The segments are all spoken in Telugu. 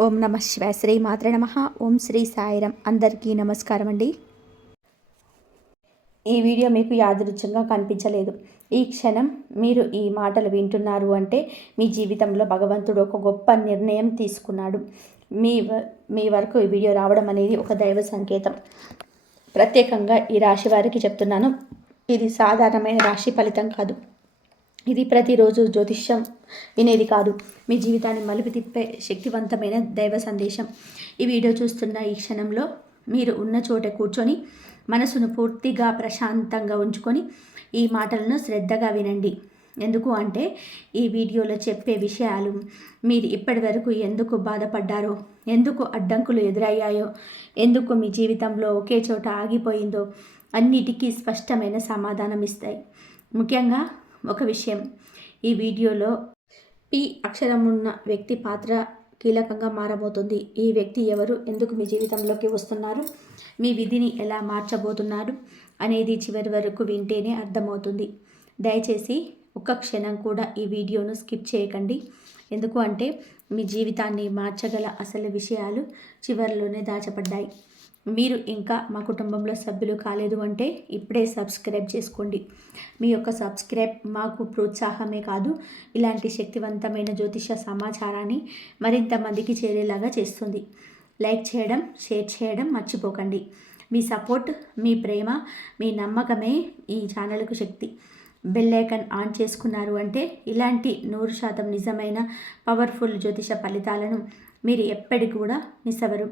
ఓం నమ శివాయ. శ్రీ మాత్ర నమ. ఓం శ్రీ సాయిరం అందరికీ నమస్కారం అండి. ఈ వీడియో మీకు యాదృచ్ఛంగా కనిపించలేదు. ఈ క్షణం మీరు ఈ మాటలు వింటున్నారు అంటే మీ జీవితంలో భగవంతుడు ఒక గొప్ప నిర్ణయం తీసుకున్నాడు. మీ వ- మీ వరకు ఈ వీడియో రావడం అనేది ఒక దైవ సంకేతం. ప్రత్యేకంగా ఈ రాశి వారికి చెప్తున్నాను. ఇది సాధారణమైన రాశి ఫలితం కాదు. ఇది ప్రతిరోజు జ్యోతిష్యం వినేది కాదు. మీ జీవితాన్ని మలుపు తిప్పే శక్తివంతమైన దైవ సందేశం. ఈ వీడియో చూస్తున్న ఈ క్షణంలో మీరు ఉన్న చోట కూర్చొని మనసును పూర్తిగా ప్రశాంతంగా ఉంచుకొని ఈ మాటలను శ్రద్ధగా వినండి. ఎందుకు అంటే ఈ వీడియోలో చెప్పే విషయాలు మీరు ఇప్పటి వరకు ఎందుకు బాధపడ్డారో ఎందుకు అడ్డంకులు ఎదురయ్యాయో ఎందుకు మీ జీవితంలో ఒకే చోట ఆగిపోయిందో అన్నిటికీ స్పష్టమైన సమాధానం ఇస్తాయి. ముఖ్యంగా ఒక విషయం. ఈ వీడియోలో పి అక్షరం ఉన్న వ్యక్తి పాత్ర కీలకంగా మారబోతుంది. ఈ వ్యక్తి ఎవరు? ఎందుకు మీ జీవితంలోకి వస్తున్నారు? మీ విధిని ఎలా మార్చబోతున్నారు? అనేది చివరి వరకు వింటేనే అర్థమవుతుంది. దయచేసి ఒక్క క్షణం కూడా ఈ వీడియోను స్కిప్ చేయకండి. ఎందుకు అంటే మీ జీవితాన్ని మార్చగల అసలు విషయాలు చివరిలోనే దాచబడ్డాయి. మీరు ఇంకా మా కుటుంబంలో సభ్యులు కాలేదు అంటే ఇప్పుడే సబ్స్క్రైబ్ చేసుకోండి. మీ యొక్క సబ్స్క్రైబ్ మాకు ప్రోత్సాహమే కాదు ఇలాంటి శక్తివంతమైన జ్యోతిష సమాచారాన్ని మరింత మందికి చేరేలాగా చేస్తుంది. లైక్ చేయడం షేర్ చేయడం మర్చిపోకండి. మీ సపోర్ట్ మీ ప్రేమ మీ నమ్మకమే ఈ ఛానల్కు శక్తి. బెల్ ఐకాన్ ఆన్ చేసుకున్నారు అంటే ఇలాంటి నూరు శాతం నిజమైన పవర్ఫుల్ జ్యోతిష ఫలితాలను మీరు ఎప్పటికి కూడా మిస్ అవ్వరు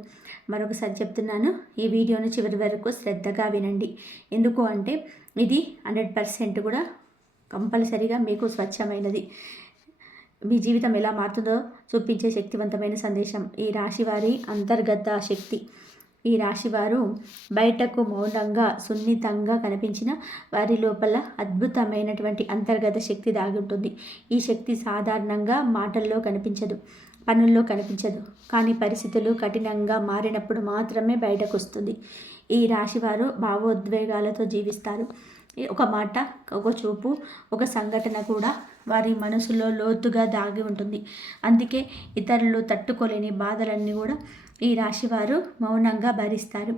మరొకసారి చెప్తున్నాను ఈ వీడియోని చివరి వరకు శ్రద్ధగా వినండి. ఎందుకు అంటే ఇది హండ్రెడ్ పర్సెంట్ కూడా కంపల్సరీగా మీకు స్వచ్ఛమైనది. మీ జీవితం ఎలా మారుతుందో చూపించే శక్తివంతమైన సందేశం. ఈ రాశి వారి అంతర్గత శక్తి. ఈ రాశివారు బయటకు మౌనంగా సున్నితంగా కనిపించిన వారి లోపల అద్భుతమైనటువంటి అంతర్గత శక్తి దాగి ఉంటుంది. ఈ శక్తి సాధారణంగా మాటల్లో కనిపించదు. పనుల్లో కనిపించదు. కానీ పరిస్థితులు కఠినంగా మారినప్పుడు మాత్రమే బయటకు వస్తుంది ఈ రాశివారు భావోద్వేగాలతో జీవిస్తారు. ఒక మాట ఒక చూపు ఒక సంఘటన కూడా వారి మనసులో లోతుగా దాగి ఉంటుంది. అందుకే ఇతరులు తట్టుకోలేని బాధలన్నీ కూడా ఈ రాశివారు మౌనంగా భరిస్తారు.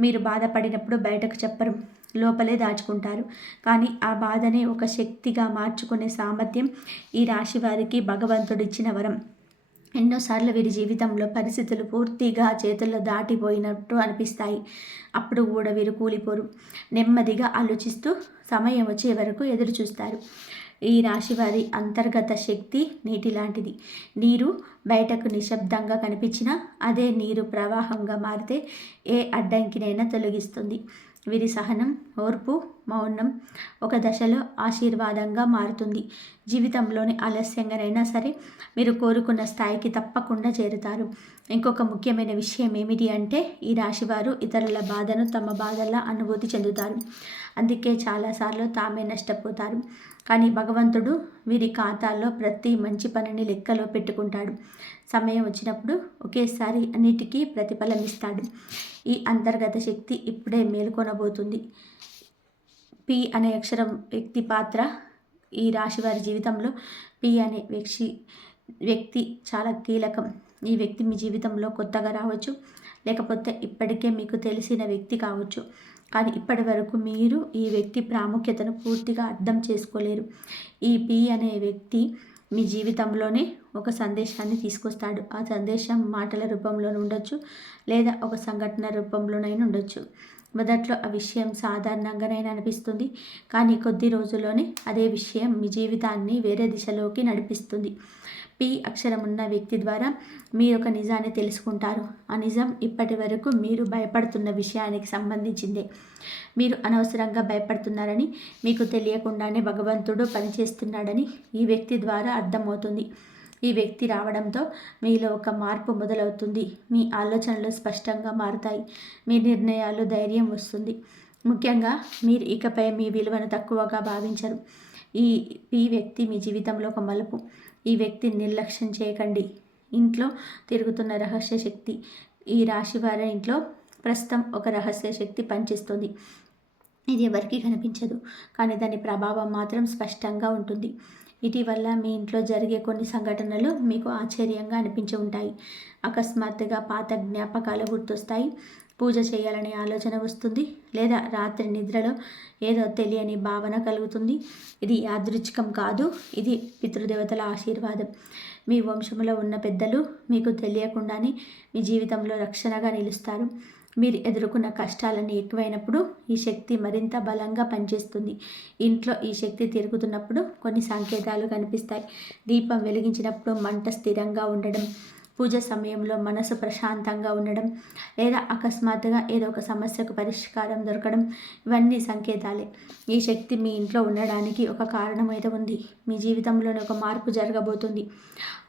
మీరు బాధపడినప్పుడు బయటకు చెప్పరు లోపలే దాచుకుంటారు. కానీ ఆ బాధని ఒక శక్తిగా మార్చుకునే సామర్థ్యం ఈ రాశి వారికి భగవంతుడిచ్చిన వరం. ఎన్నోసార్లు వీరి జీవితంలో పరిస్థితులు పూర్తిగా చేతుల్లో దాటిపోయినట్టు అనిపిస్తాయి. అప్పుడు కూడా వీరు కూలిపోరు. నెమ్మదిగా ఆలోచిస్తూ సమయం వచ్చే వరకు ఎదురు చూస్తారు ఈ రాశి వారి అంతర్గత శక్తి నీటి లాంటిది నీరు బయటకు నిశ్శబ్దంగా కనిపించినా అదే నీరు ప్రవాహంగా మారితే ఏ అడ్డంకినైనా తొలగిస్తుంది. వీరి సహనం ఓర్పు మౌనం ఒక దశలో ఆశీర్వాదంగా మారుతుంది. జీవితంలోని ఆలస్యంగానైనా సరే మీరు కోరుకున్న స్థాయికి తప్పకుండా చేరుతారు. ఇంకొక ముఖ్యమైన విషయం ఏమిటి అంటే ఈ రాశివారు ఇతరుల బాధను తమ బాధలా అనుభూతి చెందుతారు. అందుకే చాలాసార్లు తామే నష్టపోతారు. కానీ భగవంతుడు వీరి ఖాతాల్లో ప్రతి మంచి పనిని లెక్కలో పెట్టుకుంటాడు. సమయం వచ్చినప్పుడు ఒకేసారి అన్నిటికీ ప్రతిఫలం ఇస్తాడు ఈ అంతర్గత శక్తి ఇప్పుడే మేల్కొనబోతుంది. పి అనే అక్షరం వ్యక్తి పాత్ర ఈ రాశి వారి జీవితంలో. పి అనే వ్యక్తి వ్యక్తి చాలా కీలకం. ఈ వ్యక్తి మీ జీవితంలో కొత్తగా రావచ్చు. లేకపోతే ఇప్పటికే మీకు తెలిసిన వ్యక్తి కావచ్చు. కానీ ఇప్పటి వరకు మీరు ఈ వ్యక్తి ప్రాముఖ్యతను పూర్తిగా అర్థం చేసుకోలేరు. ఈ పి అనే వ్యక్తి మీ జీవితంలోనే ఒక సందేశాన్ని తీసుకొస్తాడు. ఆ సందేశం మాటల రూపంలోనూ ఉండొచ్చు లేదా ఒక సంఘటన రూపంలోనైనా ఉండొచ్చు. మొదట్లో ఆ విషయం సాధారణంగానైనా అనిపిస్తుంది కానీ కొద్ది రోజుల్లోనే అదే విషయం మీ జీవితాన్ని వేరే దిశలోకి నడిపిస్తుంది. పి అక్షరం ఉన్న వ్యక్తి ద్వారా మీ యొక్క నిజాన్ని తెలుసుకుంటారు. ఆ నిజం ఇప్పటి వరకు మీరు భయపడుతున్న విషయానికి సంబంధించిందే. మీరు అనవసరంగా భయపడుతున్నారని మీకు తెలియకుండానే భగవంతుడు పనిచేస్తున్నాడని ఈ వ్యక్తి ద్వారా అర్థమవుతుంది. ఈ వ్యక్తి రావడంతో మీలో ఒక మార్పు మొదలవుతుంది. మీ ఆలోచనలు స్పష్టంగా మారుతాయి. మీ నిర్ణయాలు ధైర్యం వస్తుంది. ముఖ్యంగా మీరు ఇకపై మీ విలువను తక్కువగా భావించరు. ఈ ఈ వ్యక్తి మీ జీవితంలో ఒక మలుపు. ఈ వ్యక్తిని నిర్లక్ష్యం చేయకండి. ఇంట్లో తిరుగుతున్న రహస్య శక్తి. ఈ రాశి వారి ఇంట్లో ప్రస్తుతం ఒక రహస్య శక్తి పనిచేస్తుంది. ఇది ఎవరికీ కనిపించదు. కానీ దాని ప్రభావం మాత్రం స్పష్టంగా ఉంటుంది. ఇటీవల మీ ఇంట్లో జరిగే కొన్ని సంఘటనలు మీకు ఆశ్చర్యంగా అనిపించి ఉంటాయి. అకస్మాత్తుగా పాత జ్ఞాపకాలు గుర్తొస్తాయి. పూజ చేయాలనే ఆలోచన వస్తుంది. లేదా రాత్రి నిద్రలో ఏదో తెలియని భావన కలుగుతుంది. ఇది యాదృచ్ఛికం కాదు. ఇది పితృదేవతల ఆశీర్వాదం. మీ వంశంలో ఉన్న పెద్దలు మీకు తెలియకుండానే మీ జీవితంలో రక్షణగా నిలుస్తారు. మీరు ఎదుర్కొన్న కష్టాలన్నీ ఎక్కువైనప్పుడు ఈ శక్తి మరింత బలంగా పనిచేస్తుంది. ఇంట్లో ఈ శక్తి తిరుగుతున్నప్పుడు కొన్ని సంకేతాలు కనిపిస్తాయి. దీపం వెలిగించినప్పుడు మంట స్థిరంగా ఉండడం పూజ సమయంలో మనసు ప్రశాంతంగా ఉండడం లేదా అకస్మాత్తుగా ఏదో ఒక సమస్యకు పరిష్కారం దొరకడం ఇవన్నీ సంకేతాలే. ఈ శక్తి మీ ఇంట్లో ఉండడానికి ఒక కారణం అయితే ఉంది. మీ జీవితంలోనే ఒక మార్పు జరగబోతుంది.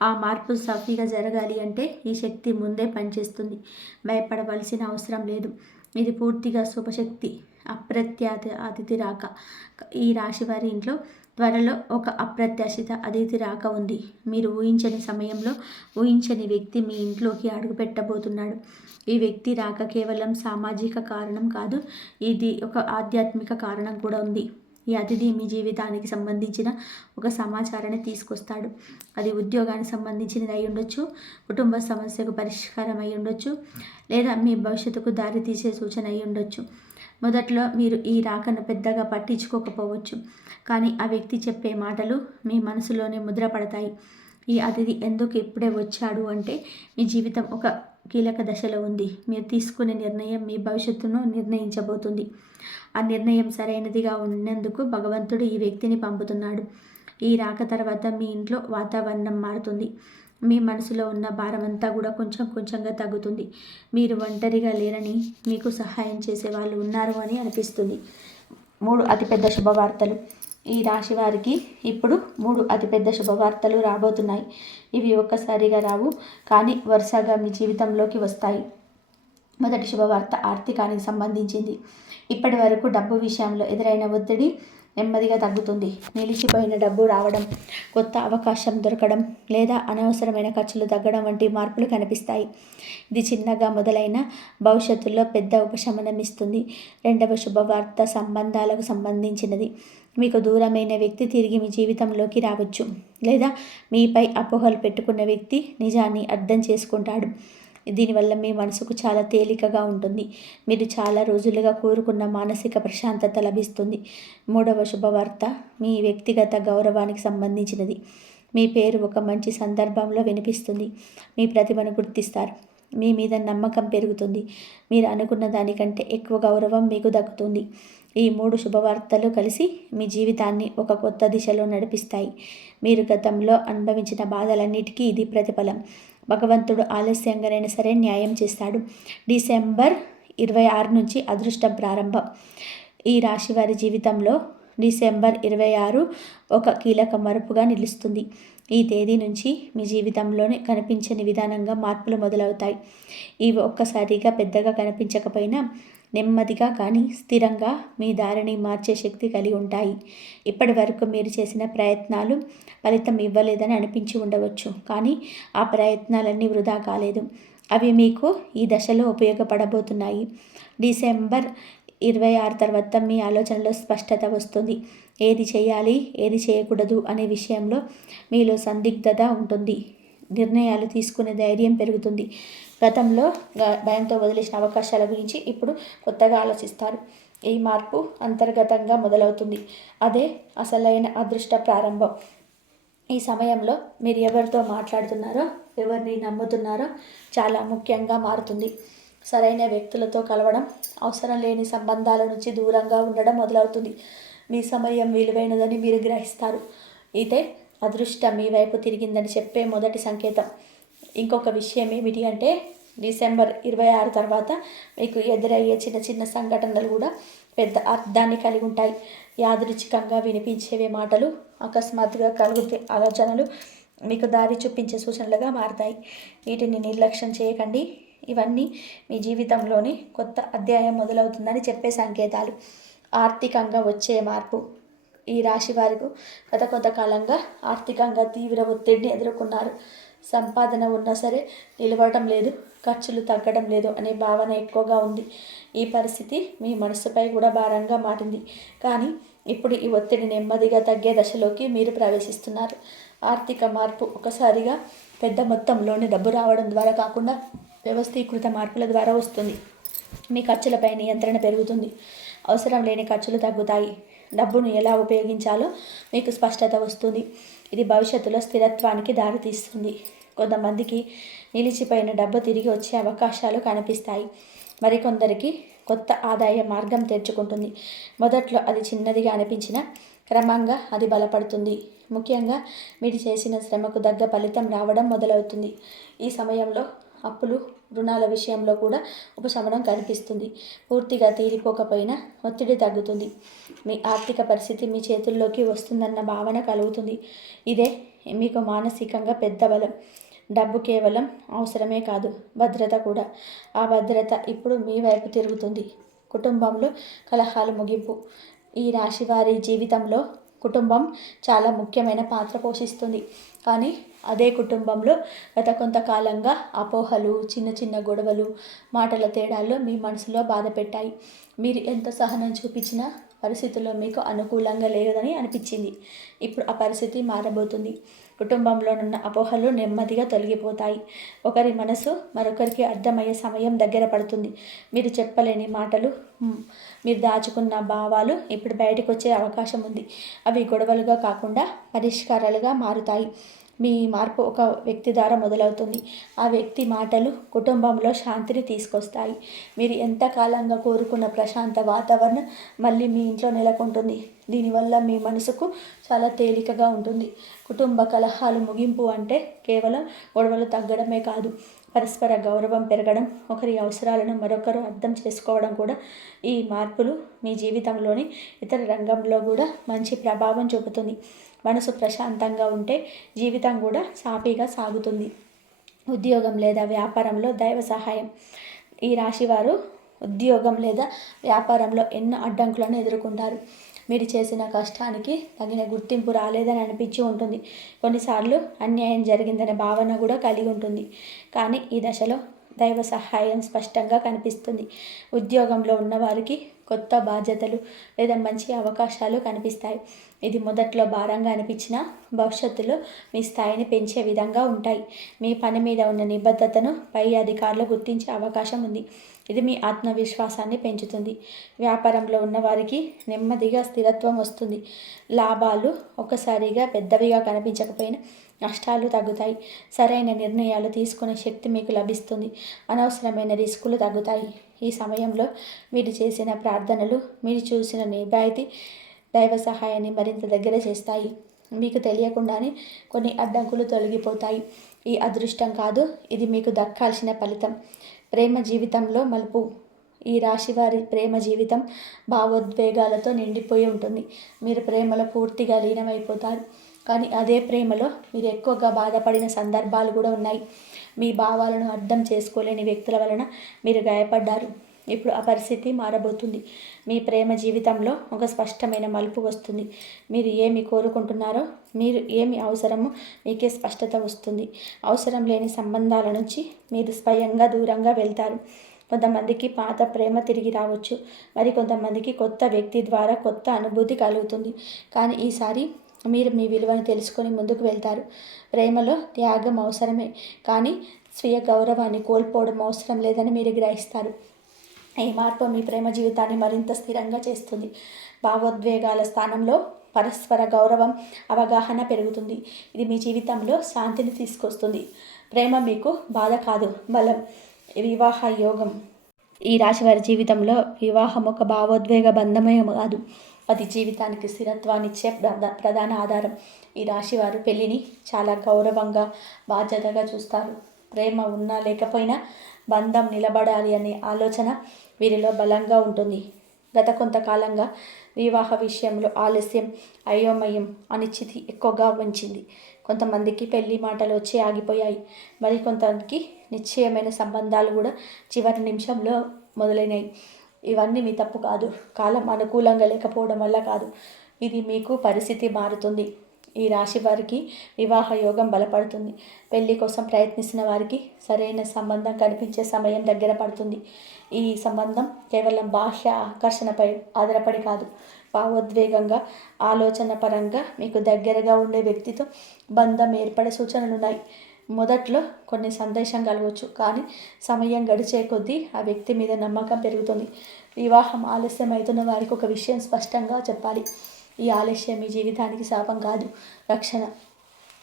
ఆ మార్పు సఫీగా జరగాలి అంటే ఈ శక్తి ముందే పనిచేస్తుంది. భయపడవలసిన అవసరం లేదు. ఇది పూర్తిగా శుభశక్తి అప్రత్యాత అతిథి రాక. ఈ రాశి వారి ఇంట్లో త్వరలో ఒక అప్రత్యాశిత అతిథి రాక ఉంది. మీరు ఊహించని సమయంలో ఊహించని వ్యక్తి మీ ఇంట్లోకి అడుగుపెట్టబోతున్నాడు. ఈ వ్యక్తి రాక కేవలం సామాజిక కారణం కాదు ఇది ఒక ఆధ్యాత్మిక కారణం కూడా ఉంది. ఈ అతిథి మీ జీవితానికి సంబంధించిన ఒక సమాచారాన్ని తీసుకొస్తాడు. అది ఉద్యోగానికి సంబంధించినది అయి ఉండొచ్చు కుటుంబ సమస్యకు పరిష్కారం అయి ఉండొచ్చు లేదా మీ భవిష్యత్తుకు దారి తీసే సూచన అయి ఉండొచ్చు. మొదట్లో మీరు ఈ రాకను పెద్దగా పట్టించుకోకపోవచ్చు. కానీ ఆ వ్యక్తి చెప్పే మాటలు మీ మనసులోనే ముద్రపడతాయి. ఈ అతిథి ఎందుకు ఇప్పుడే వచ్చాడు అంటే మీ జీవితం ఒక కీలక దశలో ఉంది. మీరు తీసుకునే నిర్ణయం మీ భవిష్యత్తును నిర్ణయించబోతుంది. ఆ నిర్ణయం సరైనదిగా ఉన్నందుకు భగవంతుడు ఈ వ్యక్తిని పంపుతున్నాడు. ఈ రాక తర్వాత మీ ఇంట్లో వాతావరణం మారుతుంది. మీ మనసులో ఉన్న భారం అంతా కూడా కొంచెం కొంచెంగా తగ్గుతుంది. మీరు ఒంటరిగా లేరని మీకు సహాయం చేసే వాళ్ళు ఉన్నారు అని అనిపిస్తుంది. మూడు అతిపెద్ద శుభవార్తలు. ఈ రాశి వారికి ఇప్పుడు మూడు అతిపెద్ద శుభవార్తలు రాబోతున్నాయి. ఇవి ఒక్కసారిగా రావు కానీ వరుసగా మీ జీవితంలోకి వస్తాయి. మొదటి శుభవార్త ఆర్థికానికి సంబంధించింది. ఇప్పటి వరకు డబ్బు విషయంలో ఎదురైన ఒత్తిడి నెమ్మదిగా తగ్గుతుంది. నిలిచిపోయిన డబ్బు రావడం కొత్త అవకాశం దొరకడం లేదా అనవసరమైన ఖర్చులు తగ్గడం వంటి మార్పులు కనిపిస్తాయి. ఇది చిన్నగా మొదలైన భవిష్యత్తులో పెద్ద ఉపశమనం ఇస్తుంది. రెండవ శుభవార్త సంబంధాలకు సంబంధించినది. మీకు దూరమైన వ్యక్తి తిరిగి మీ జీవితంలోకి రావచ్చు. లేదా మీపై అపోహలు పెట్టుకున్న వ్యక్తి నిజాన్ని అర్థం చేసుకుంటాడు. దీనివల్ల మీ మనసుకు చాలా తేలికగా ఉంటుంది. మీరు చాలా రోజులుగా కోరుకున్న మానసిక ప్రశాంతత లభిస్తుంది. మూడవ శుభవార్త మీ వ్యక్తిగత గౌరవానికి సంబంధించినది. మీ పేరు ఒక మంచి సందర్భంలో వినిపిస్తుంది. మీ ప్రతిభను గుర్తిస్తారు. మీ మీద నమ్మకం పెరుగుతుంది. మీరు అనుకున్న దానికంటే ఎక్కువ గౌరవం మీకు దక్కుతుంది. ఈ మూడు శుభవార్తలు కలిసి మీ జీవితాన్ని ఒక కొత్త దిశలో నడిపిస్తాయి. మీరు గతంలో అనుభవించిన బాధలన్నిటికీ ఇది ప్రతిఫలం. భగవంతుడు ఆలస్యంగానైనా సరే న్యాయం చేస్తాడు. డిసెంబర్ ఇరవై ఆరు నుంచి అదృష్టం ప్రారంభం. ఈ రాశి వారి జీవితంలో డిసెంబర్ ఇరవై ఆరు ఒక కీలక మరుపుగా నిలుస్తుంది. ఈ తేదీ నుంచి మీ జీవితంలోనే కనిపించని విధానంగా మార్పులు మొదలవుతాయి. ఇవి ఒక్కసారిగా పెద్దగా కనిపించకపోయినా నెమ్మదిగా కానీ స్థిరంగా మీ దారిని మార్చే శక్తి కలిగి ఉంటాయి. ఇప్పటి వరకు మీరు చేసిన ప్రయత్నాలు ఫలితం ఇవ్వలేదని అనిపించి ఉండవచ్చు. కానీ ఆ ప్రయత్నాలన్నీ వృధా కాలేదు. అవి మీకు ఈ దశలో ఉపయోగపడబోతున్నాయి. డిసెంబర్ ఇరవై ఆరు తర్వాత మీ ఆలోచనలో స్పష్టత వస్తుంది. ఏది చేయాలి ఏది చేయకూడదు అనే విషయంలో మీలో సందిగ్ధత ఉంటుంది. నిర్ణయాలు తీసుకునే ధైర్యం పెరుగుతుంది. గతంలో భయంతో వదిలేసిన అవకాశాల గురించి ఇప్పుడు కొత్తగా ఆలోచిస్తారు. ఈ మార్పు అంతర్గతంగా మొదలవుతుంది. అదే అసలైన అదృష్ట ప్రారంభం. ఈ సమయంలో మీరు ఎవరితో మాట్లాడుతున్నారో ఎవరిని నమ్ముతున్నారో చాలా ముఖ్యంగా మారుతుంది. సరైన వ్యక్తులతో కలవడం అవసరం లేని సంబంధాల నుంచి దూరంగా ఉండడం మొదలవుతుంది. మీ సమయం విలువైనదని మీరు గ్రహిస్తారు. అయితే అదృష్టం మీ వైపు తిరిగిందని చెప్పే మొదటి సంకేతం. ఇంకొక విషయం ఏమిటి అంటే డిసెంబర్ ఇరవై ఆరు తర్వాత మీకు ఎదురయ్యే చిన్న చిన్న సంఘటనలు కూడా పెద్ద అర్థాన్ని కలిగి ఉంటాయి. యాదృచ్ఛికంగా వినిపించేవే మాటలు అకస్మాత్తుగా కలుగుతే ఆలోచనలు మీకు దారి చూపించే సూచనలుగా మారుతాయి. వీటిని నిర్లక్ష్యం చేయకండి. ఇవన్నీ మీ జీవితంలోని కొత్త అధ్యాయం మొదలవుతుందని చెప్పే సంకేతాలు. ఆర్థికంగా వచ్చే మార్పు. ఈ రాశి వారికి గత కొంతకాలంగా ఆర్థికంగా తీవ్ర ఒత్తిడిని ఎదుర్కొన్నారు. సంపాదన ఉన్నా సరే నిలవటం లేదు ఖర్చులు తగ్గడం లేదు అనే భావన ఎక్కువగా ఉంది. ఈ పరిస్థితి మీ మనసుపై కూడా భారంగా మారింది. కానీ ఇప్పుడు ఈ ఒత్తిడి నెమ్మదిగా తగ్గే దశలోకి మీరు ప్రవేశిస్తున్నారు. ఆర్థిక మార్పు ఒకసారిగా పెద్ద మొత్తంలోని డబ్బు రావడం ద్వారా కాకుండా వ్యవస్థీకృత మార్పుల ద్వారా వస్తుంది. మీ ఖర్చులపై నియంత్రణ పెరుగుతుంది. అవసరం లేని ఖర్చులు తగ్గుతాయి. డబ్బును ఎలా ఉపయోగించాలో మీకు స్పష్టత వస్తుంది. ఇది భవిష్యత్తులో స్థిరత్వానికి దారితీస్తుంది. కొంతమందికి నిలిచిపోయిన డబ్బు తిరిగి వచ్చే అవకాశాలు కనిపిస్తాయి. మరికొందరికి కొత్త ఆదాయ మార్గం తెరుచుకుంటుంది. మొదట్లో అది చిన్నదిగా అనిపించినా క్రమంగా అది బలపడుతుంది. ముఖ్యంగా మీరు చేసిన శ్రమకు తగ్గ ఫలితం రావడం మొదలవుతుంది. ఈ సమయంలో అప్పులు రుణాల విషయంలో కూడా ఉపశమనం కనిపిస్తుంది. పూర్తిగా తీరిపోకపోయినా ఒత్తిడి తగ్గుతుంది. మీ ఆర్థిక పరిస్థితి మీ చేతుల్లోకి వస్తుందన్న భావన కలుగుతుంది. ఇదే మీకు మానసికంగా పెద్ద బలం. డబ్బు కేవలం అవసరమే కాదు భద్రత కూడా. ఆ భద్రత ఇప్పుడు మీ వైపు తిరుగుతుంది. కుటుంబంలో కలహాలు ముగింపు. ఈ రాశి వారి జీవితంలో కుటుంబం చాలా ముఖ్యమైన పాత్ర పోషిస్తుంది. కానీ అదే కుటుంబంలో గత కొంతకాలంగా అపోహలు చిన్న చిన్న గొడవలు మాటల తేడాల్లో మీ మనసులో బాధ పెట్టాయి. మీరు ఎంత సహనం చూపించినా పరిస్థితుల్లో మీకు అనుకూలంగా లేదని అనిపించింది. ఇప్పుడు ఆ పరిస్థితి మారబోతుంది. కుటుంబంలోనున్న అపోహలు నెమ్మదిగా తొలగిపోతాయి. ఒకరి మనసు మరొకరికి అర్థమయ్యే సమయం దగ్గర పడుతుంది. మీరు చెప్పలేని మాటలు మీరు దాచుకున్న భావాలు ఇప్పుడు బయటకు వచ్చే అవకాశం ఉంది. అవి గొడవలుగా కాకుండా పరిష్కారాలుగా మారుతాయి. మీ మార్పు ఒక వ్యక్తి ద్వారా మొదలవుతుంది. ఆ వ్యక్తి మాటలు కుటుంబంలో శాంతిని తీసుకొస్తాయి. మీరు ఎంతకాలంగా కోరుకున్న ప్రశాంత వాతావరణం మళ్ళీ మీ ఇంట్లో నెలకొంటుంది. దీనివల్ల మీ మనసుకు చాలా తేలికగా ఉంటుంది. కుటుంబ కలహాలు ముగింపు అంటే కేవలం గొడవలు తగ్గడమే కాదు. పరస్పర గౌరవం పెరగడం ఒకరి అవసరాలను మరొకరు అర్థం చేసుకోవడం కూడా ఈ మార్పులు మీ జీవితంలోని ఇతర రంగంలో కూడా మంచి ప్రభావం చూపుతుంది. మనసు ప్రశాంతంగా ఉంటే జీవితం కూడా సాఫీగా సాగుతుంది. ఉద్యోగం లేదా వ్యాపారంలో దైవ సహాయం. ఈ రాశివారు ఉద్యోగం లేదా వ్యాపారంలో ఎన్నో అడ్డంకులను ఎదుర్కొంటారు. మీరు చేసిన కష్టానికి తగిన గుర్తింపు రాలేదని అనిపించి ఉంటుంది. కొన్నిసార్లు అన్యాయం జరిగిందనే భావన కూడా కలిగి ఉంటుంది. కానీ ఈ దశలో దైవ సహాయం స్పష్టంగా కనిపిస్తుంది. ఉద్యోగంలో ఉన్నవారికి కొత్త బాధ్యతలు లేదా మంచి అవకాశాలు కనిపిస్తాయి. ఇది మొదట్లో భారంగా అనిపించినా భవిష్యత్తులో మీ స్థాయిని పెంచే విధంగా ఉంటాయి. మీ పని మీద ఉన్న నిబద్ధతను పై అధికారులు గుర్తించే అవకాశం ఉంది. ఇది మీ ఆత్మవిశ్వాసాన్ని పెంచుతుంది. వ్యాపారంలో ఉన్నవారికి నెమ్మదిగా స్థిరత్వం వస్తుంది. లాభాలు ఒకసారిగా పెద్దవిగా కనిపించకపోయినా నష్టాలు తగ్గుతాయి. సరైన నిర్ణయాలు తీసుకునే శక్తి మీకు లభిస్తుంది. అనవసరమైన రిస్కులు తగ్గుతాయి. ఈ సమయంలో మీరు చేసిన ప్రార్థనలు మీరు చూసిన నిబాయితీ దైవ సహాయాన్ని మరింత దగ్గర చేస్తాయి. మీకు తెలియకుండానే కొన్ని అడ్డంకులు తొలగిపోతాయి. ఈ అదృష్టం కాదు ఇది మీకు దక్కాల్సిన ఫలితం. ప్రేమ జీవితంలో మలుపు. ఈ రాశి వారి ప్రేమ జీవితం భావోద్వేగాలతో నిండిపోయి ఉంటుంది. మీరు ప్రేమలో పూర్తిగా లీనమైపోతారు. కానీ అదే ప్రేమలో మీరు ఎక్కువగా బాధపడిన సందర్భాలు కూడా ఉన్నాయి. మీ భావాలను అర్థం చేసుకోలేని వ్యక్తుల వలన మీరు గాయపడ్డారు. ఇప్పుడు ఆ పరిస్థితి మారబోతుంది. మీ ప్రేమ జీవితంలో ఒక స్పష్టమైన మలుపు వస్తుంది. మీరు ఏమి కోరుకుంటున్నారో మీరు ఏమి అవసరమో మీకే స్పష్టత వస్తుంది. అవసరం లేని సంబంధాల నుంచి మీరు స్వయంగా దూరంగా వెళ్తారు. కొంతమందికి పాత ప్రేమ తిరిగి రావచ్చు. మరి కొంతమందికి కొత్త వ్యక్తి ద్వారా కొత్త అనుభూతి కలుగుతుంది. కానీ ఈసారి మీరు మీ విలువను తెలుసుకొని ముందుకు వెళ్తారు. ప్రేమలో త్యాగం అవసరమే కానీ స్వీయ గౌరవాన్ని కోల్పోవడం అవసరం లేదని మీరు గ్రహిస్తారు. ఈ మార్పు మీ ప్రేమ జీవితాన్ని మరింత స్థిరంగా చేస్తుంది. భావోద్వేగాల స్థానంలో పరస్పర గౌరవం అవగాహన పెరుగుతుంది. ఇది మీ జీవితంలో శాంతిని తీసుకొస్తుంది. ప్రేమ మీకు బాధ కాదు బలం. వివాహ యోగం. ఈ రాశి వారి జీవితంలో వివాహం ఒక భావోద్వేగ బంధమే కాదు. అది జీవితానికి స్థిరత్వాన్నిచ్చే ప్రధాన ఆధారం ఈ రాశివారు. పెళ్ళిని చాలా గౌరవంగా బాధ్యతగా చూస్తారు. ప్రేమ ఉన్నా లేకపోయినా బంధం నిలబడాలి అనే ఆలోచన వీరిలో బలంగా ఉంటుంది. గత కొంతకాలంగా వివాహ విషయంలో ఆలస్యం అయోమయం అనిశ్చితి ఎక్కువగా ఉంచింది. కొంతమందికి పెళ్ళి మాటలు వచ్చి ఆగిపోయాయి. మరి నిశ్చయమైన సంబంధాలు కూడా చివరి నిమిషంలో మొదలైనాయి. ఇవన్నీ మీ తప్పు కాదు. కాలం అనుకూలంగా లేకపోవడం వల్ల కాదు. ఇది మీకు పరిస్థితి మారుతుంది. ఈ రాశి వారికి వివాహ యోగం బలపడుతుంది. పెళ్ళి కోసం ప్రయత్నిస్తున్న వారికి సరైన సంబంధం కనిపించే సమయం దగ్గర పడుతుంది. ఈ సంబంధం కేవలం బాహ్య ఆకర్షణపై ఆధారపడి కాదు. భావోద్వేగంగా ఆలోచన పరంగా మీకు దగ్గరగా ఉండే వ్యక్తితో బంధం ఏర్పడే సూచనలు ఉన్నాయి మొదట్లో కొన్ని సందేశం కలగవచ్చు కానీ సమయం గడిచే కొద్దీ ఆ వ్యక్తి మీద నమ్మకం పెరుగుతుంది. వివాహం ఆలస్యం అవుతున్న వారికి ఒక విషయం స్పష్టంగా చెప్పాలి. ఈ ఆలస్యం మీ జీవితానికి శాపం కాదు రక్షణ.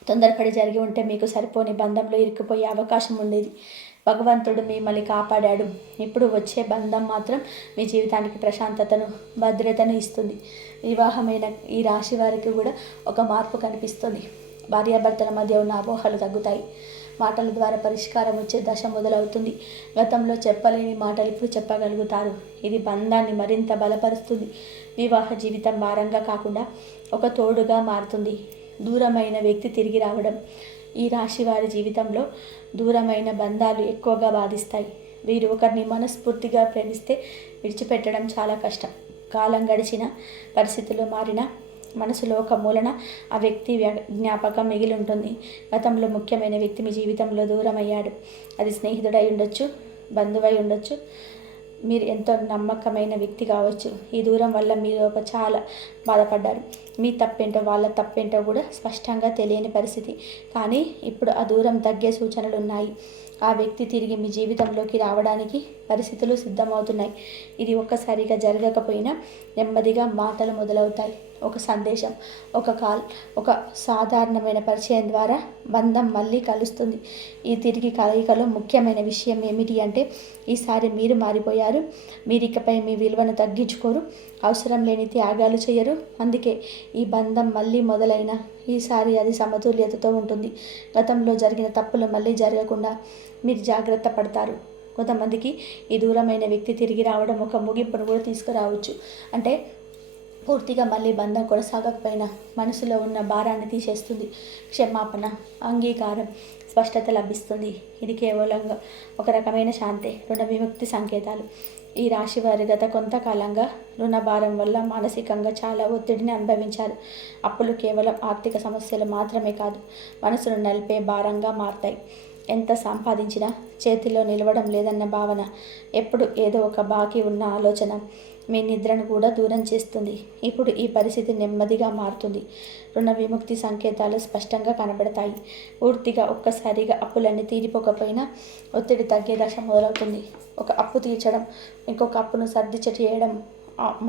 తొందరపడి జరిగి ఉంటే మీకు సరిపోని బంధంలో ఇరుక్కుపోయే అవకాశం ఉండేది. భగవంతుడు మిమ్మల్ని కాపాడాడు. ఇప్పుడు వచ్చే బంధం మాత్రం మీ జీవితానికి ప్రశాంతతను భద్రతను ఇస్తుంది. వివాహమైన ఈ రాశి వారికి కూడా ఒక మార్పు కనిపిస్తుంది. భార్యాభర్తల మధ్య ఉన్న అపోహలు తగ్గుతాయి. మాటల ద్వారా పరిష్కారం వచ్చే దశ మొదలవుతుంది. గతంలో చెప్పలేని మాటలు ఇప్పుడు చెప్పగలుగుతారు. ఇది బంధాన్ని మరింత బలపరుస్తుంది. వివాహ జీవితం భారంగా కాకుండా ఒక తోడుగా మారుతుంది. దూరమైన వ్యక్తి తిరిగి రావడం ఈ రాశి వారి జీవితంలో దూరమైన బంధాలు ఎక్కువగా బాధిస్తాయి. వీరు ఒకరిని మనస్ఫూర్తిగా ప్రేమిస్తే విడిచిపెట్టడం చాలా కష్టం. కాలం గడిచిన పరిస్థితులు మారిన మనసులో ఒక మూలన ఆ వ్యక్తి జ్ఞాపకం మిగిలి ఉంటుంది గతంలో ముఖ్యమైన వ్యక్తి మీ జీవితంలో దూరం అయ్యాడు అది స్నేహితుడై ఉండొచ్చు బంధువై ఉండొచ్చు. మీరు ఎంతో నమ్మకమైన వ్యక్తి కావచ్చు. ఈ దూరం వల్ల మీరు ఒక చాలా బాధపడ్డారు. మీ తప్పేంటో వాళ్ళ తప్పేంటో కూడా స్పష్టంగా తెలియని పరిస్థితి. కానీ ఇప్పుడు ఆ దూరం తగ్గే సూచనలు ఉన్నాయి ఆ వ్యక్తి తిరిగి మీ జీవితంలోకి రావడానికి పరిస్థితులు సిద్ధమవుతున్నాయి. ఇది ఒక్కసారిగా జరగకపోయినా నెమ్మదిగా మాటలు మొదలవుతాయి. ఒక సందేశం ఒక కాల్ ఒక సాధారణమైన పరిచయం ద్వారా బంధం మళ్ళీ కలుస్తుంది. ఈ తిరిగి కలయికలో ముఖ్యమైన విషయం ఏమిటి అంటే ఈసారి మీరు మారిపోయారు. మీరు ఇకపై మీ విలువను తగ్గించుకోరు. అవసరం లేని త్యాగాలు చేయరు. అందుకే ఈ బంధం మళ్ళీ మొదలైన ఈసారి అది సమతుల్యతతో ఉంటుంది. గతంలో జరిగిన తప్పులు మళ్ళీ జరగకుండా మీరు జాగ్రత్త పడతారు. కొంతమందికి ఈ దూరమైన వ్యక్తి తిరిగి రావడం ఒక ముగింపును కూడా తీసుకురావచ్చు. అంటే పూర్తిగా మళ్ళీ బంధం కొనసాగకపోయినా మనసులో ఉన్న భారాన్ని తీసేస్తుంది. క్షమాపణ అంగీకారం స్పష్టత లభిస్తుంది. ఇది కేవలంగా ఒక రకమైన శాంతి రుణ విముక్తి సంకేతాలు. ఈ రాశి వారి గత కొంతకాలంగా రుణ భారం వల్ల మానసికంగా చాలా ఒత్తిడిని అనుభవించారు. అప్పులు కేవలం ఆర్థిక సమస్యలు మాత్రమే కాదు మనసును నలిపే భారంగా మారతాయి. ఎంత సంపాదించినా చేతిలో నిలవడం లేదన్న భావన ఎప్పుడు ఏదో ఒక బాకీ ఉన్న ఆలోచన మీ నిద్రను కూడా దూరం చేస్తుంది. ఇప్పుడు ఈ పరిస్థితి నెమ్మదిగా మారుతుంది. రుణ విముక్తి సంకేతాలు స్పష్టంగా కనబడతాయి. పూర్తిగా ఒక్కసారిగా అప్పులన్నీ తీరిపోకపోయినా ఒత్తిడి తగ్గే దశ మొదలవుతుంది. ఒక అప్పు తీర్చడం ఇంకొక అప్పును సర్ది చేయడం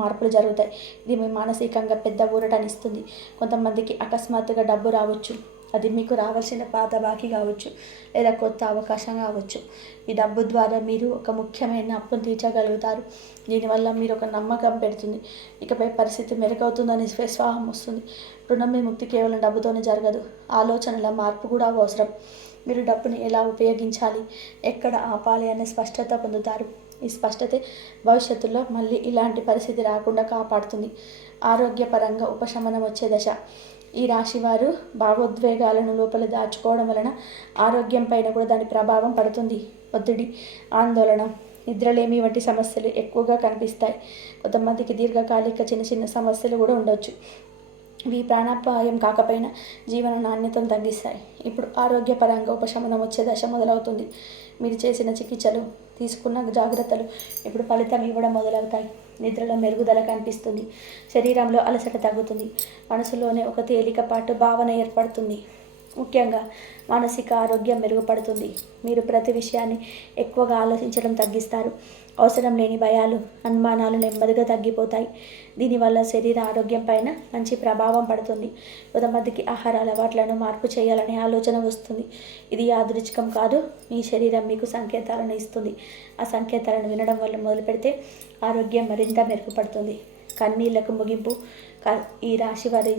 మార్పులు జరుగుతాయి. ఇది మీ మానసికంగా పెద్ద ఊరటనిస్తుంది. కొంతమందికి అకస్మాత్తుగా డబ్బు రావచ్చు. అది మీకు రావాల్సిన పాత బాకీ కావచ్చు లేదా కొత్త అవకాశం కావచ్చు. ఈ డబ్బు ద్వారా మీరు ఒక ముఖ్యమైన అప్పును తీర్చగలుగుతారు. దీనివల్ల మీరు ఒక నమ్మకం పెడుతుంది. ఇకపై పరిస్థితి మెరుగవుతుందని విశ్వాసం వస్తుంది. రుణం విముక్తి కేవలం డబ్బుతోనే జరగదు. ఆలోచనల మార్పు కూడా అవసరం. మీరు డబ్బుని ఎలా ఉపయోగించాలి ఎక్కడ ఆపాలి అనే స్పష్టత పొందుతారు. ఈ స్పష్టత భవిష్యత్తులో మళ్ళీ ఇలాంటి పరిస్థితి రాకుండా కాపాడుతుంది. ఆరోగ్యపరంగా ఉపశమనం వచ్చే దశ. ఈ రాశివారు భావోద్వేగాలను లోపల దాచుకోవడం వలన ఆరోగ్యం పైన కూడా దాని ప్రభావం పడుతుంది. ఒత్తిడి ఆందోళన నిద్రలేమి వంటి సమస్యలు ఎక్కువగా కనిపిస్తాయి. కొంతమందికి దీర్ఘకాలిక చిన్న చిన్న సమస్యలు కూడా ఉండొచ్చు. ఇవి ప్రాణాపాయం కాకపోయినా జీవన నాణ్యతను తగ్గిస్తాయి. ఇప్పుడు ఆరోగ్యపరంగా ఉపశమనం వచ్చే దశ మొదలవుతుంది. మీరు చేసిన చికిత్సలు తీసుకున్న జాగ్రత్తలు ఇప్పుడు ఫలితం ఇవ్వడం మొదలవుతాయి. నిద్రలో మెరుగుదల కనిపిస్తుంది. శరీరంలో అలసట తగ్గుతుంది. మనసులోనే ఒక తేలికపాటు భావన ఏర్పడుతుంది. ముఖ్యంగా మానసిక ఆరోగ్యం మెరుగుపడుతుంది. మీరు ప్రతి విషయాన్ని ఎక్కువగా ఆలోచించడం తగ్గిస్తారు. అవసరం లేని భయాలు అనుమానాలు నెమ్మదిగా తగ్గిపోతాయి. దీనివల్ల శరీర ఆరోగ్యం పైన మంచి ప్రభావం పడుతుంది. కొంతమందికి ఆహార అలవాట్లను మార్పు చేయాలనే ఆలోచన వస్తుంది. ఇది యాదృచ్ఛికం కాదు మీ శరీరం మీకు సంకేతాలను ఇస్తుంది. ఆ సంకేతాలను వినడం వల్ల మొదలు పెడితే ఆరోగ్యం మరింత మెరుగుపడుతుంది. కన్నీళ్ళకు ముగింపు ఈ రాశి వారి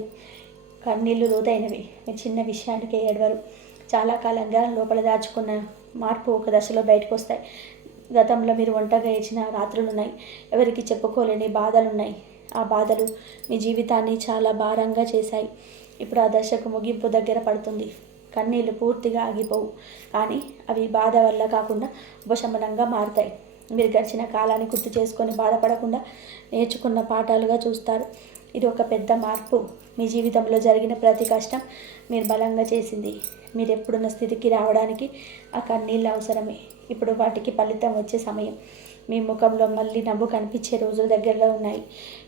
కన్నీళ్ళు లోతైనవి. చిన్న విషయానికి ఏడవరు. చాలా కాలంగా లోపల దాచుకున్న మార్పు ఒక దశలో బయటకు వస్తాయి గతంలో మీరు ఒంటగా ఇచ్చిన రాత్రులు ఉన్నాయి ఎవరికి చెప్పుకోలేని బాధలు ఉన్నాయి ఆ బాధలు మీ జీవితాన్ని చాలా భారంగా చేశాయి. ఇప్పుడు ఆ దశకు ముగింపు దగ్గర పడుతుంది. కన్నీళ్ళు పూర్తిగా ఆగిపోవు. కానీ అవి బాధ వల్ల కాకుండా ఉపశమనంగా మారుతాయి. మీరు గడిచిన కాలాన్ని గుర్తు చేసుకొని బాధపడకుండా నేర్చుకున్న పాఠాలుగా చూస్తారు. ఇది ఒక పెద్ద మార్పు. మీ జీవితంలో జరిగిన ప్రతి కష్టం మీరు బలంగా చేసింది. మీరు ఎప్పుడున్న స్థితికి రావడానికి ఆ కన్నీళ్ళు అవసరమే. ఇప్పుడు వాటికి ఫలితం వచ్చే సమయం. మీ ముఖంలో మళ్ళీ నవ్వు కనిపించే రోజులు దగ్గరలో ఉన్నాయి.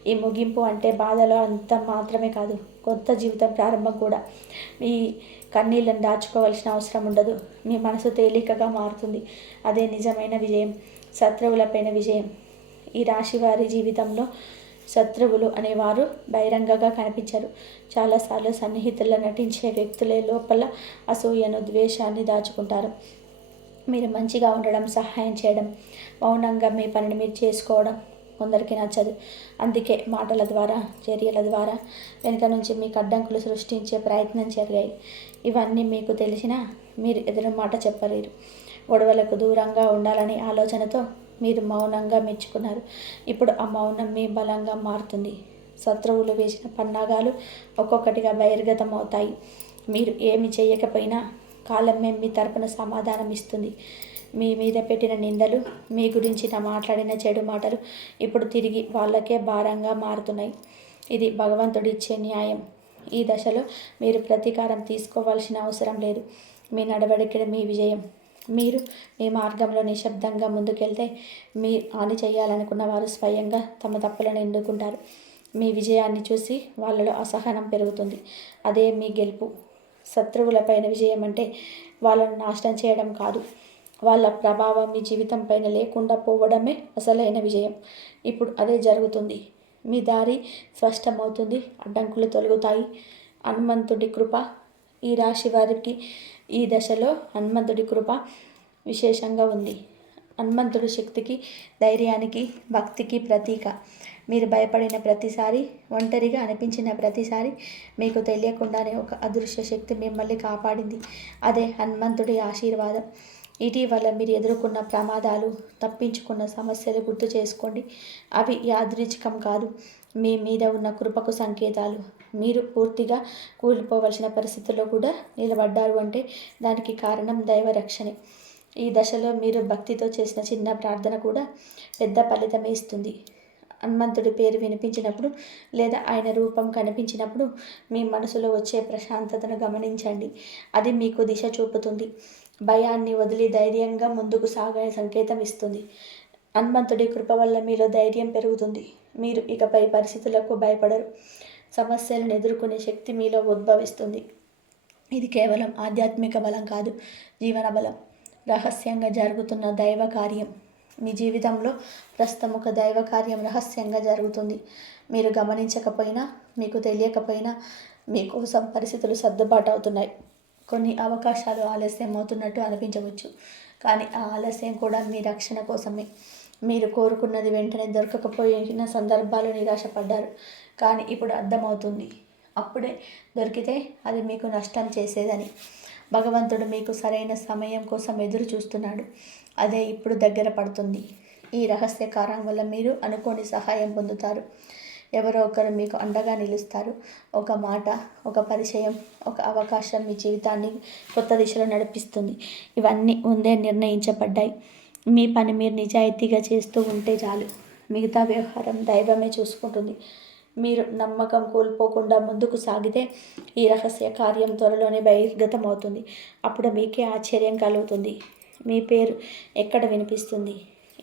ఈ ముగింపు అంటే బాధలో అంత మాత్రమే కాదు కొత్త జీవితం ప్రారంభం కూడా. మీ కన్నీళ్ళను దాచుకోవాల్సిన అవసరం ఉండదు. మీ మనసు తేలికగా మారుతుంది. అదే నిజమైన విజయం శత్రువులపైన విజయం. ఈ రాశి వారి జీవితంలో శత్రువులు అనేవారు బహిరంగంగా కనిపించరు. చాలాసార్లు సన్నిహితుల్లో నటించే వ్యక్తులే లోపల అసూయను ద్వేషాన్ని దాచుకుంటారు. మీరు మంచిగా ఉండడం సహాయం చేయడం మౌనంగా మీ పనిని మీరు చేసుకోవడం కొందరికి నచ్చదు. అందుకే మాటల ద్వారా చర్యల ద్వారా వెనుక నుంచి మీకు అడ్డంకులు సృష్టించే ప్రయత్నం జరిగాయి. ఇవన్నీ మీకు తెలిసినా మీరు ఎదురు మాట చెప్పలేరు. గొడవలకు దూరంగా ఉండాలనే ఆలోచనతో మీరు మౌనంగా మెచ్చుకున్నారు. ఇప్పుడు ఆ మౌనం మీ బలంగా మారుతుంది. శత్రువులు వేసిన పన్నాగాలు ఒక్కొక్కటిగా బహిర్గతం అవుతాయి మీరు ఏమి చేయకపోయినా కాలమే మీ తరపున సమాధానం ఇస్తుంది మీ మీద పెట్టిన నిందలు మీ గురించి నా మాట్లాడిన చెడు మాటలు ఇప్పుడు తిరిగి వాళ్ళకే భారంగా మారుతున్నాయి. ఇది భగవంతుడిచ్చే న్యాయం. ఈ దశలో మీరు ప్రతీకారం తీసుకోవాల్సిన అవసరం లేదు. మీ నడవడికడ మీ విజయం. మీరు మీ మార్గంలో నిశ్శబ్దంగా ముందుకెళ్తే మీ హాని చేయాలనుకున్న వారు స్వయంగా తమ తప్పులను ఎన్నుకుంటారు. మీ విజయాన్ని చూసి వాళ్ళలో అసహనం పెరుగుతుంది. అదే మీ గెలుపు. శత్రువులపైన విజయం అంటే వాళ్ళను నాశనం చేయడం కాదు. వాళ్ళ ప్రభావం మీ జీవితం పైన లేకుండా పోవడమే అసలైన విజయం. ఇప్పుడు అదే జరుగుతుంది. మీ దారి స్పష్టమవుతుంది. అడ్డంకులు తొలగుతాయి. హనుమంతుడి కృప ఈ రాశి వారికి ఈ దశలో హనుమంతుడి కృప విశేషంగా ఉంది. హనుమంతుడి శక్తికి ధైర్యానికి భక్తికి ప్రతీక. మీరు భయపడిన ప్రతిసారి ఒంటరిగా అనిపించిన ప్రతిసారి మీకు తెలియకుండానే ఒక అదృశ్య శక్తి మిమ్మల్ని కాపాడింది. అదే హనుమంతుడి ఆశీర్వాదం. ఇటీవల మీరు ఎదుర్కొన్న ప్రమాదాలు తప్పించుకున్న సమస్యలు గుర్తు చేసుకోండి. అవి యాదృచ్ఛికం కాదు. మీ మీద ఉన్న కృపకు సంకేతాలు. మీరు పూర్తిగా కూలిపోవలసిన పరిస్థితుల్లో కూడా నిలబడ్డారు అంటే దానికి కారణం దైవరక్షణే ఈ దశలో మీరు భక్తితో చేసిన చిన్న ప్రార్థన కూడా పెద్ద ఫలితం ఇస్తుంది. హనుమంతుడి పేరు వినిపించినప్పుడు లేదా ఆయన రూపం కనిపించినప్పుడు మీ మనసులో వచ్చే ప్రశాంతతను గమనించండి. అది మీకు దిశ చూపుతుంది. భయాన్ని వదిలి ధైర్యంగా ముందుకు సాగే సంకేతం ఇస్తుంది. హనుమంతుడి కృప వల్ల మీలో ధైర్యం పెరుగుతుంది. మీరు ఇకపై పరిస్థితులకు భయపడరు. సమస్యలను ఎదుర్కొనే శక్తి మీలో ఉద్భవిస్తుంది. ఇది కేవలం ఆధ్యాత్మిక బలం కాదు జీవన బలం. రహస్యంగా జరుగుతున్న దైవ కార్యం. మీ జీవితంలో ప్రస్తుతం ఒక దైవ కార్యం రహస్యంగా జరుగుతుంది. మీరు గమనించకపోయినా మీకు తెలియకపోయినా మీకోసం పరిస్థితులు సర్దుబాటు అవుతున్నాయి. కొన్ని అవకాశాలు ఆలస్యం అవుతున్నట్టు అనిపించవచ్చు కానీ ఆ ఆలస్యం కూడా మీ రక్షణ కోసమే. మీరు కోరుకున్నది వెంటనే దొరకకపోయిన సందర్భాలు నిరాశపడ్డారు. కానీ ఇప్పుడు అర్థమవుతుంది. అప్పుడే దొరికితే అది మీకు నష్టం చేసేదని. భగవంతుడు మీకు సరైన సమయం కోసం ఎదురు చూస్తున్నాడు. అదే ఇప్పుడు దగ్గర పడుతుంది. ఈ రహస్య కారణం వల్ల మీరు అనుకోని సహాయం పొందుతారు. ఎవరో ఒకరు మీకు అండగా నిలుస్తారు. ఒక మాట ఒక పరిచయం ఒక అవకాశం మీ జీవితాన్ని కొత్త దిశలో నడిపిస్తుంది. ఇవన్నీ ముందే నిర్ణయించబడ్డాయి. మీ పని మీరు నిజాయితీగా చేస్తూ ఉంటే చాలు. మిగతా వ్యవహారం దైవమే చూసుకుంటుంది. మీరు నమ్మకం కోల్పోకుండా ముందుకు సాగితే ఈ రహస్య కార్యం త్వరలోనే బహిర్గతం అవుతుంది అప్పుడు మీకే ఆశ్చర్యం కలుగుతుంది. మీ పేరు ఎక్కడ వినిపిస్తుంది?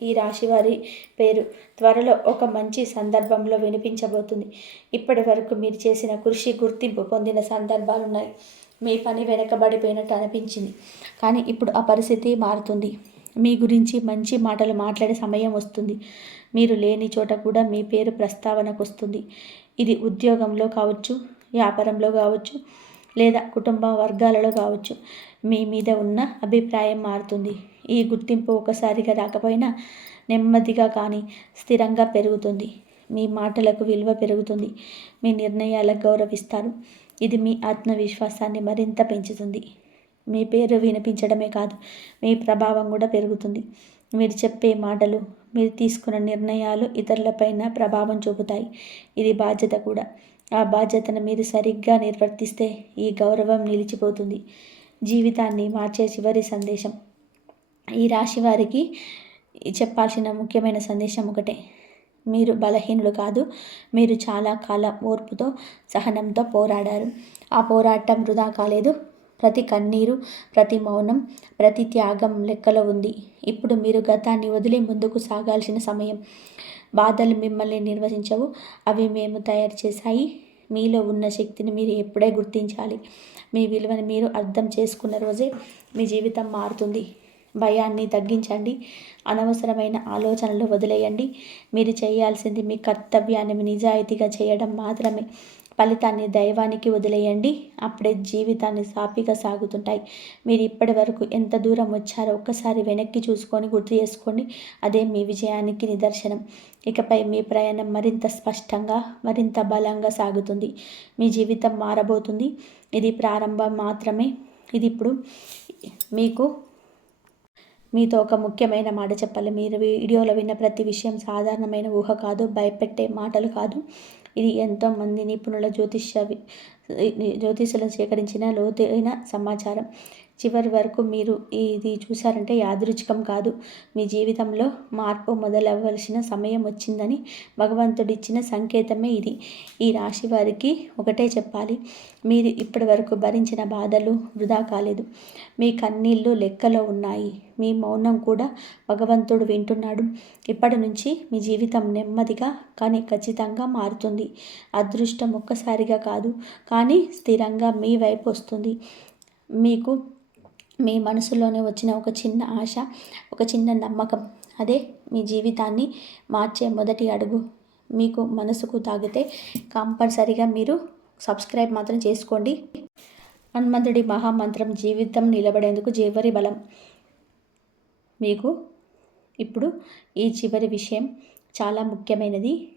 ఈ రాశివారి పేరు త్వరలో ఒక మంచి సందర్భంలో వినిపించబోతుంది. ఇప్పటి వరకు మీరు చేసిన కృషి గుర్తింపు పొందిన సందర్భాలు ఉన్నాయి. మీ పని వెనకబడిపోయినట్టు అనిపించింది. కానీ ఇప్పుడు ఆ పరిస్థితి మారుతుంది. మీ గురించి మంచి మాటలు మాట్లాడే సమయం వస్తుంది. మీరు లేని చోట కూడా మీ పేరు ప్రస్తావనకు వస్తుంది. ఇది ఉద్యోగంలో కావచ్చు వ్యాపారంలో కావచ్చు లేదా కుటుంబ వర్గాలలో కావచ్చు. మీ మీద ఉన్న అభిప్రాయం మారుతుంది. ఈ గుర్తింపు ఒకసారిగా రాకపోయినా నెమ్మదిగా కానీ స్థిరంగా పెరుగుతుంది. మీ మాటలకు విలువ పెరుగుతుంది. మీ నిర్ణయాలకు గౌరవిస్తారు. ఇది మీ ఆత్మవిశ్వాసాన్ని మరింత పెంచుతుంది. మీ పేరు వినిపించడమే కాదు మీ ప్రభావం కూడా పెరుగుతుంది. మీరు చెప్పే మాటలు మీరు తీసుకున్న నిర్ణయాలు ఇతరులపైన ప్రభావం చూపుతాయి. ఇది బాధ్యత కూడా. ఆ బాధ్యతను మీరు సరిగ్గా నిర్వర్తిస్తే ఈ గౌరవం నిలిచిపోతుంది. జీవితాన్ని మార్చే చివరి సందేశం. ఈ రాశి వారికి చెప్పాల్సిన ముఖ్యమైన సందేశం ఒకటే. మీరు బలహీనుడు కాదు మీరు చాలా కాలం ఓర్పుతో సహనంతో పోరాడారు. ఆ పోరాటం వృధా కాలేదు. ప్రతి కన్నీరు ప్రతి మౌనం ప్రతి త్యాగం లెక్కలో ఉంది. ఇప్పుడు మీరు గతాన్ని వదిలి ముందుకు సాగాల్సిన సమయం. బాధలు మిమ్మల్ని నిర్వహించవు. అవి మేము తయారు చేశాయి. మీలో ఉన్న శక్తిని మీరు ఎప్పుడే గుర్తించాలి. మీ విలువని మీరు అర్థం చేసుకున్న రోజే మీ జీవితం మారుతుంది. భయాన్ని తగ్గించండి. అనవసరమైన ఆలోచనలు వదిలేయండి. మీరు చేయాల్సింది మీ కర్తవ్యాన్ని నిజాయితీగా చేయడం మాత్రమే. ఫలితాన్ని దైవానికి వదిలేయండి. అప్పుడే జీవితాన్ని సాపిగా సాగుతుంటాయి. మీరు ఇప్పటి వరకు ఎంత దూరం వచ్చారో ఒక్కసారి వెనక్కి చూసుకొని గుర్తు చేసుకోండి. అదే మీ విజయానికి నిదర్శనం. ఇకపై మీ ప్రయాణం మరింత స్పష్టంగా మరింత బలంగా సాగుతుంది. మీ జీవితం మారబోతుంది. ఇది ప్రారంభం మాత్రమే. ఇది ఇప్పుడు మీకు మీతో ఒక ముఖ్యమైన మాట చెప్పాలి. మీరు వీడియోలో విన్న ప్రతి విషయం సాధారణమైన ఊహ కాదు భయపెట్టే మాటలు కాదు. ఇది ఎంతోమంది నిపుణుల జ్యోతిష జ్యోతిష్యులను సేకరించిన లోతైన సమాచారం. చివరి వరకు మీరు ఇది చూసారంటే యాదృచ్ఛికం కాదు. మీ జీవితంలో మార్పు మొదలవ్వలసిన సమయం వచ్చిందని భగవంతుడిచ్చిన సంకేతమే ఇది. ఈ రాశి వారికి ఒకటే చెప్పాలి. మీరు ఇప్పటి వరకు భరించిన బాధలు వృధా కాలేదు. మీ కన్నీళ్ళు లెక్కలో ఉన్నాయి. మీ మౌనం కూడా భగవంతుడు వింటున్నాడు. ఇప్పటి నుంచి మీ జీవితం నెమ్మదిగా కానీ ఖచ్చితంగా మారుతుంది. అదృష్టం ఒక్కసారిగా కాదు కానీ స్థిరంగా మీ వైపు వస్తుంది. మీకు మీ మనసులోనే వచ్చిన ఒక చిన్న ఆశ ఒక చిన్న నమ్మకం. అదే మీ జీవితాన్ని మార్చే మొదటి అడుగు. మీకు మనసుకు తాగితే కంపల్సరిగా మీరు సబ్స్క్రైబ్ మాత్రం చేసుకోండి. హనుమంతుడి మహామంత్రం జీవితం నిలబడేందుకు జీవరి బలం. మీకు? ఇప్పుడు ఈ చివరి విషయం చాలా ముఖ్యమైనది.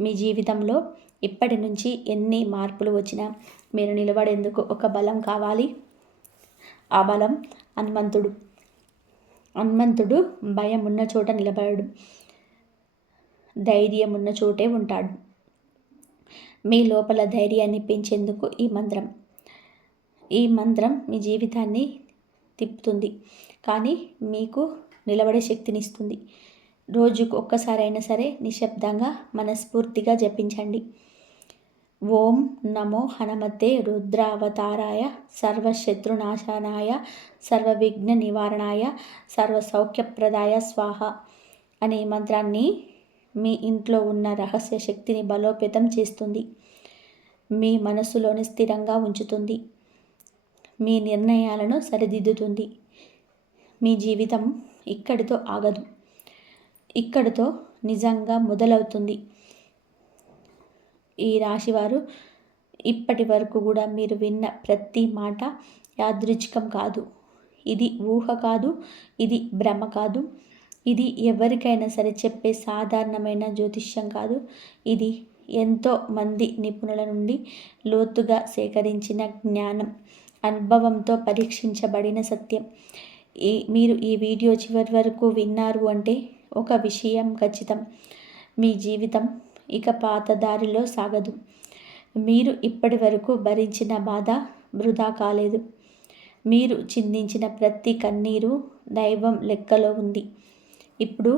మీ జీవితంలో ఇప్పటి నుంచి ఎన్ని మార్పులు వచ్చినా మీరు నిలబడేందుకు ఒక బలం కావాలి. ఆ బలం హనుమంతుడు. హనుమంతుడు భయం ఉన్న చోట నిలబడడు. ధైర్యం ఉన్న చోటే ఉంటాడు. మీ లోపల ధైర్యాన్ని పెంచేందుకు ఈ మంత్రం. ఈ మంత్రం మీ జీవితాన్ని తిప్పుతుంది. కానీ మీకు నిలబడే శక్తినిస్తుంది. రోజుకు ఒక్కసారైనా సరే నిశ్శబ్దంగా మనస్ఫూర్తిగా జపించండి. ఓం నమో హనుమతే రుద్రావతారాయ సర్వశత్రునాశనాయ సర్వవిఘ్న నివారణాయ సర్వసౌఖ్యప్రదాయ స్వాహ అనే మంత్రాన్ని మీ ఇంట్లో ఉన్న రహస్య శక్తిని బలోపేతం చేస్తుంది. మీ మనసులోని స్థిరంగా ఉంచుతుంది. మీ నిర్ణయాలను సరిదిద్దుతుంది. మీ జీవితం ఇక్కడితో ఆగదు. ఇక్కడితో నిజంగా మొదలవుతుంది. ఈ రాశివారు ఇప్పటి వరకు కూడా మీరు విన్న ప్రతి మాట యాదృచ్ఛికం కాదు. ఇది ఊహ కాదు ఇది భ్రమ కాదు. ఇది ఎవరికైనా సరే చెప్పే సాధారణమైన జ్యోతిష్యం కాదు. ఇది ఎంతో మంది నిపుణుల నుండి లోతుగా సేకరించిన జ్ఞానం అనుభవంతో పరీక్షించబడిన సత్యం. ఈ మీరు ఈ వీడియో చివరి వరకు విన్నారు అంటే ఒక విషయం ఖచ్చితం. మీ జీవితం ఇక పాత దారిలో సాగదు. మీరు ఇప్పటి వరకు భరించిన బాధ వృధా కాలేదు. మీరు చిందించిన ప్రతి కన్నీరు దైవం లెక్కలో ఉంది. ఇప్పుడు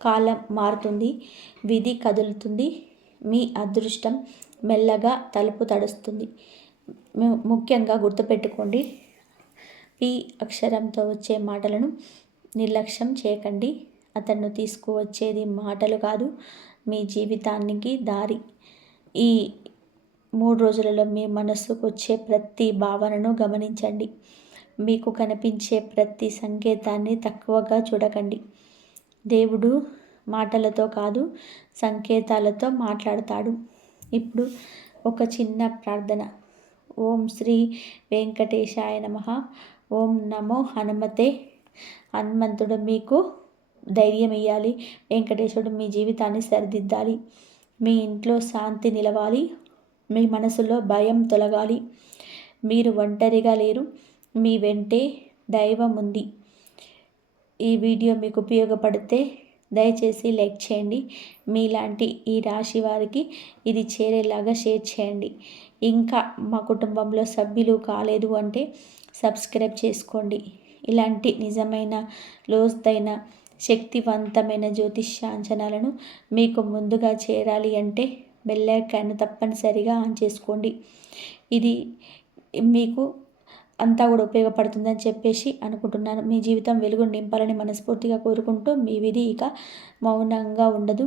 కాలం మారుతుంది విధి కదులుతుంది మీ అదృష్టం మెల్లగా తలుపు తడుస్తుంది. ముఖ్యంగా గుర్తుపెట్టుకోండి పి అక్షరంతో వచ్చే మాటలను నిర్లక్ష్యం చేయకండి. అతను తీసుకువచ్చేది మాటలు కాదు. మీ జీవితానికి దారి. ఈ మూడు రోజులలో మీ మనస్సుకు వచ్చే ప్రతి భావనను గమనించండి. మీకు కనిపించే ప్రతి సంకేతాన్ని తక్కువగా చూడకండి. దేవుడు మాటలతో కాదు సంకేతాలతో మాట్లాడతాడు. ఇప్పుడు ఒక చిన్న ప్రార్థన. ఓం శ్రీ వెంకటేశాయ నమ. ఓం నమో హనుమతే. హనుమంతుడు మీకు ధైర్యం ఇవ్వాలి వెంకటేశ్వరుడు మీ జీవితాన్ని సరిదిద్దాలి. మీ ఇంట్లో శాంతి నిలవాలి. మీ మనసులో భయం తొలగాలి. మీరు ఒంటరిగా లేరు. మీ వెంటే దైవం ఉంది. ఈ వీడియో మీకు ఉపయోగపడితే దయచేసి లైక్ చేయండి. మీలాంటి ఈ రాశి వారికి ఇది చేరేలాగా షేర్ చేయండి. ఇంకా మా కుటుంబంలో సభ్యులు కాలేదు అంటే సబ్స్క్రైబ్ చేసుకోండి. ఇలాంటి నిజమైన లోతైన శక్తివంతమైన జ్యోతిష్యాంచనాలను మీకు ముందుగా చేరాలి అంటే బెల్లైకాన్ని తప్పనిసరిగా ఆన్ చేసుకోండి. ఇది మీకు అంతా కూడా ఉపయోగపడుతుందని చెప్పేసి అనుకుంటున్నాను. మీ జీవితం వెలుగు నింపాలని మనస్ఫూర్తిగా కోరుకుంటూ మీ విధి ఇక మౌనంగా ఉండదు.